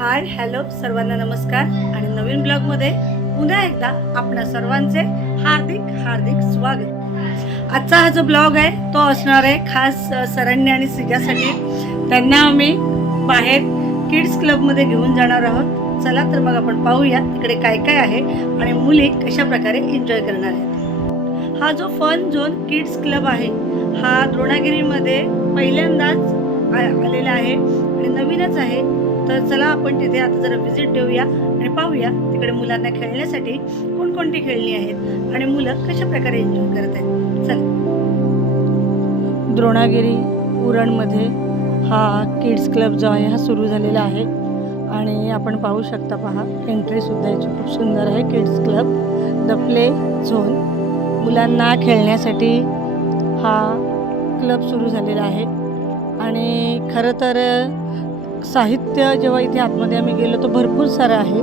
Hi hello सर्वांना नमस्कार आणि नवीन ब्लॉगमध्ये पुन्हा एकदा आपणा सर्वांचे हार्दिक हार्दिक स्वागत। आजचा हा जो ब्लॉग आहे तो असणार आहे खास सरण्य आणि सिजासाठी। त्यांना आम्ही बाहेर किड्स क्लबमध्ये घेऊन जाणार आहोत। चला तर मग आपण पाहूया तिकडे काय काय आहे आणि मुली कशा प्रकारे एन्जॉय करणार आहेत। हा जो फन झोन किड्स क्लब आहे हा द्रोणागिरीमध्ये पहिल्यांदाच आलेला आहे आणि नवीनच आहे। तर चला आपण तिथे आता जरा व्हिजिट देऊया आणि पाहूया तिकडे मुलांना खेळण्यासाठी कोणकोणती खेळणी आहेत आणि मुलं कशा प्रकारे एन्जॉय करत आहेत। चल, द्रोणागिरी उरणमध्ये हा किड्स क्लब जो आहे हा सुरू झालेला आहे आणि आपण पाहू शकता, पहा एंट्री सुद्धा याची खूप सुंदर आहे। Kids club the play zone, मुलांना खेळण्यासाठी हा क्लब सुरू झालेला आहे। आणि खरं तर साहित्य जेव्हा इथे आतमध्ये आम्ही गेलो तर भरपूर सारं आहे।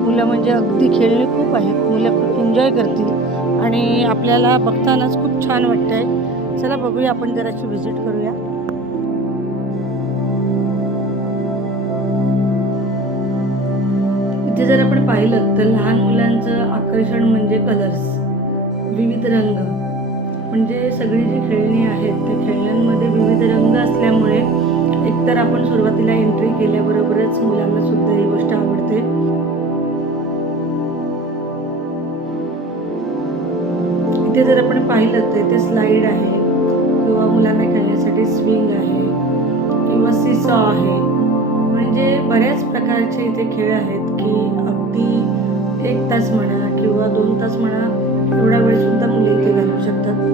मुलं म्हणजे अगदी खेळणी खूप आहेत, मुलं खूप एन्जॉय करतील आणि आपल्याला बघतानाच खूप छान वाटतंय। चला बघूया, आपण जराशी व्हिजिट करूया। इथे जर आपण पाहिलं तर लहान मुलांचं आकर्षण म्हणजे कलर्स, विविध रंग, म्हणजे सगळी जी खेळणी आहेत त्या खेळण्यांमध्ये विविध रंग असल्यामुळे एकतर आपण सुरुवातीला एंट्री केल्याबरोबरच मुलांना सुद्धा ही गोष्ट आवडते। इथे जर आपण पाहिलं तर इथे स्लाईड आहे किंवा मुलांना खेळण्यासाठी स्विंग आहे किंवा सीसॉ आहे, म्हणजे बऱ्याच प्रकारचे इथे खेळ आहेत की अगदी 1 तास म्हणा किंवा 2 तास म्हणा, एवढा वेळ सुद्धा मुले इथे घालवू शकतात।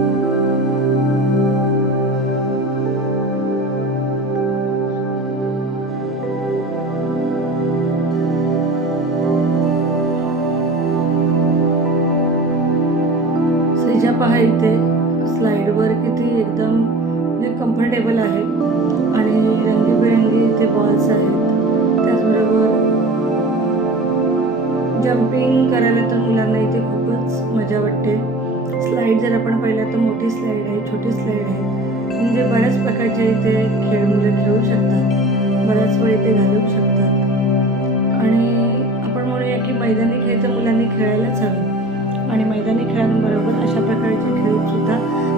सिजा पहा इथे स्लाईडवर किती एकदम म्हणजे कम्फर्टेबल आहे आणि रंगीबेरंगी इथे बॉल्स आहेत। त्याचबरोबर जम्पिंग करायला तर मुलांना इथे खूपच मजा वाटते। स्लाईड जर आपण पाहिलं तर मोठी स्लाईड आहे, छोटी स्लाईड आहे, म्हणजे बऱ्याच प्रकारचे इथे खेळ मुलं खेळू शकतात, बऱ्याच वेळ इथे घालवू शकतात। आणि आपण म्हणूया की मैदानी खेळ तर मुलांनी खेळायलाच हवे आणि मैदानी खेळांबरोबर अशा प्रकारचे खेळसुद्धा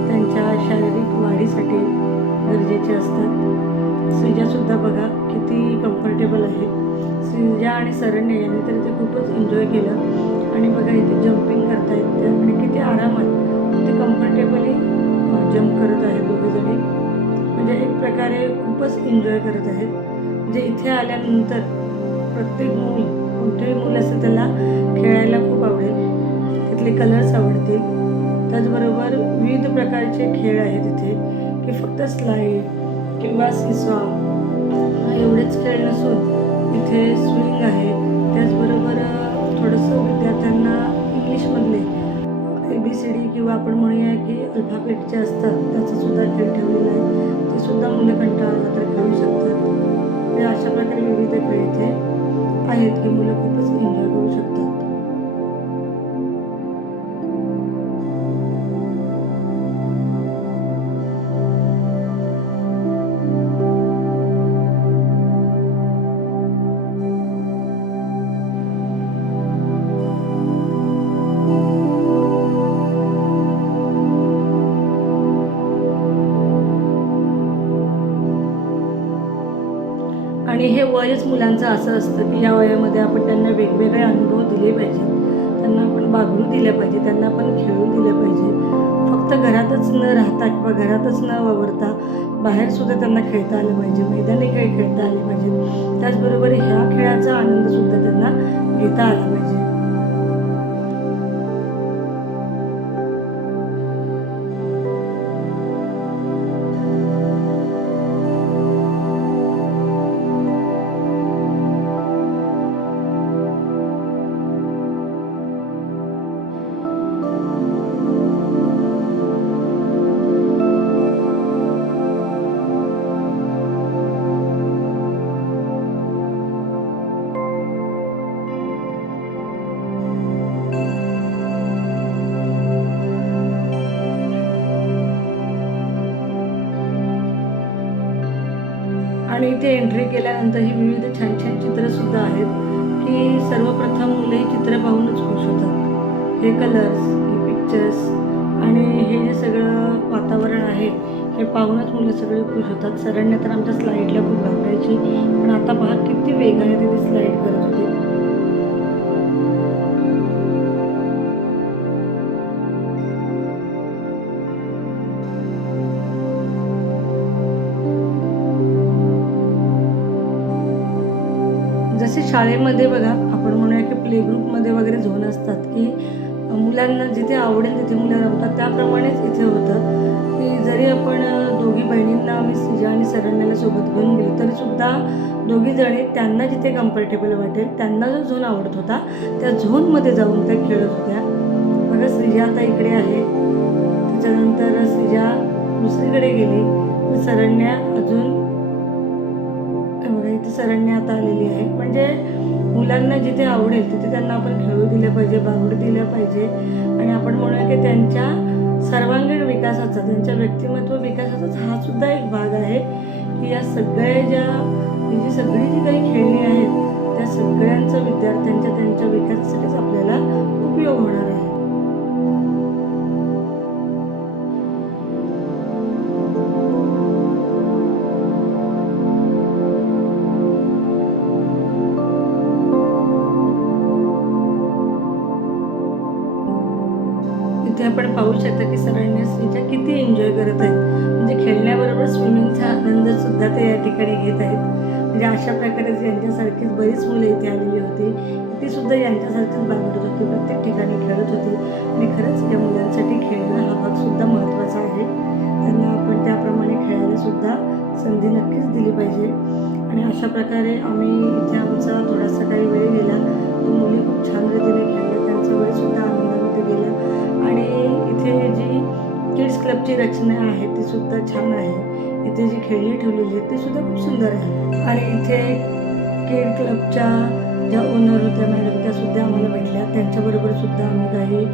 त्यांच्या शारीरिक वाढीसाठी गरजेचे असतात। सिजासुद्धा बघा किती कम्फर्टेबल आहे। सिजा आणि सरण्य यांनी तर ते खूपच एन्जॉय केलं आणि बघा इथे जम्पिंग करता येते आणि किती आरामात ते कम्फर्टेबली जम्प करत आहेत दोघेजणी, म्हणजे एक प्रकारे खूपच एन्जॉय करत आहेत। म्हणजे इथे आल्यानंतर प्रत्येक मूल, कोणतेही मूल असं त्याला खेळायला खूप आवडेल, तिथले कलर्स आवडतील। त्याचबरोबर विविध प्रकारचे खेळ आहेत इथे की फक्त स्लाईड किंवा सीसॉ एवढेच खेळ नसून इथे स्विंग आहे। त्याचबरोबर थोडंसं विद्यार्थ्यांना इंग्लिशमधले ABCD किंवा आपण म्हणूया की अल्फाबेट जे असतात त्याचासुद्धा खेळ ठेवलेला आहे, ते सुद्धा मुलं कंटाळलं तर खेळू शकतात। म्हणजे अशा प्रकारे विविध खेळ इथे आहेत की मुलं खूपच एन्जॉय करू शकतात। आणि हे वयच मुलांचं असं असतं की या वयामध्ये आपण त्यांना वेगवेगळे अनुभव दिले पाहिजेत, त्यांना आपण बागडू दिल्या पाहिजे, त्यांना आपण खेळू दिलं पाहिजे। फक्त घरातच न राहता किंवा घरातच न वावरता बाहेरसुद्धा त्यांना खेळता आलं पाहिजे, मैदानी खेळ खेळता आले पाहिजेत। त्याचबरोबर ह्या खेळाचा आनंदसुद्धा त्यांना घेता आला पाहिजे। आणि इथे एंट्री केल्यानंतर ही विविध छान छान चित्रंसुद्धा सुद्धा आहेत की सर्वप्रथम मुलं ही चित्र पाहूनच खुश होतात. हे कलर्स, हे पिक्चर्स आणि हे जे सगळं वातावरण आहे हे पाहूनच मुलं सगळे खुश होतात. सरांनी तर आमच्या स्लाईडला खूप घाबरायची, पण आता पहा किती वेगाने ते स्लाईड करत होते. जसे शाळेमध्ये बघा आपण म्हणूया की प्ले ग्रुपमध्ये वगैरे झोन असतात की मुलांना जिथे आवडेल तिथे मुलं रमतात, त्याप्रमाणेच इथे होतं की जरी आपण दोघी बहिणींना आम्ही श्रीजा आणि सरण्याला सोबत घेऊन गेलो तरीसुद्धा दोघीजणी त्यांना जिथे कम्फर्टेबल वाटेल त्यांना जो झोन आवडत होता त्या झोनमध्ये जाऊन त्या खेळत होत्या. बघा श्रीजा आता इकडे आहे, त्याच्यानंतर श्रीजा दुसरीकडे गेली तर सरण्या अजून बघा इथे सरण्या आता आलेली आहे. म्हणजे मुलांना जिथे आवडेल तिथे त्यांना आपण खेळू दिलं पाहिजे, बागडू दिलं पाहिजे आणि आपण म्हणूया की त्यांच्या सर्वांगीण विकासाचा, त्यांच्या व्यक्तिमत्व विकासाचाच हा सुद्धा एक भाग आहे की या सगळ्या जी सगळी जी काही खेळणी आहेत त्या सगळ्यांचा विद्यार्थ्यांच्या त्यांच्या विकासासाठीच आपल्याला उपयोग होणार आहे. इथे आपण पाहू शकता की सरण्या श्रीजा किती एन्जॉय करत आहेत. म्हणजे खेळण्याबरोबर स्विमिंगचा आनंद सुद्धा ते या ठिकाणी घेत आहेत. म्हणजे अशा प्रकारे यांच्यासारखीच बरीच मुलं इथे आलेली होती, ती सुद्धा यांच्यासारखीच बागडत होती, प्रत्येक ठिकाणी खेळत होती. आणि खरंच या मुलांसाठी खेळणं हा भाग सुद्धा महत्त्वाचा आहे. त्यांना आपण त्याप्रमाणे खेळायला सुद्धा संधी नक्कीच दिली पाहिजे. आणि अशा प्रकारे आम्ही इथे आमचा थोडासा काही वेळ गेला, तो मुली खूप छान रीतीने खेळल्या, त्यांचा वेळसुद्धा आनंदामध्ये गेला. आणि इथे जी किड्स क्लबची रचना आहे ती सुद्धा छान आहे. इथे जी खेळणी ठेवलेली आहेत ती सुद्धा खूप सुंदर आहे. आणि इथे किड क्लबच्या ज्या ओनर होत्या मॅडम त्या सुद्धा आम्हाला भेटल्या, त्यांच्याबरोबर सुद्धा आम्ही काही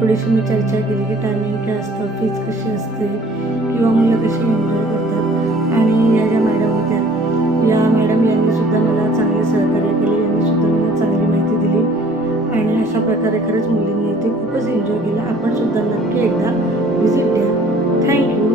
थोडीशी मी चर्चा केली की टायमिंग काय असतं, फीज कशी असते किंवा मुलं कशी एन्जॉय करतात. आणि या ज्या मॅडम होत्या या मॅडम यांनी सुद्धा मला चांगले सहकार्य केले, यांनी सुद्धा मला चांगली माहिती दिली. आणि अशा प्रकारे खरंच मुलींनी इथे खूपच एन्जॉय केलं. आपण सुद्धा नक्की एकदा व्हिजिट द्या. थँक्यू.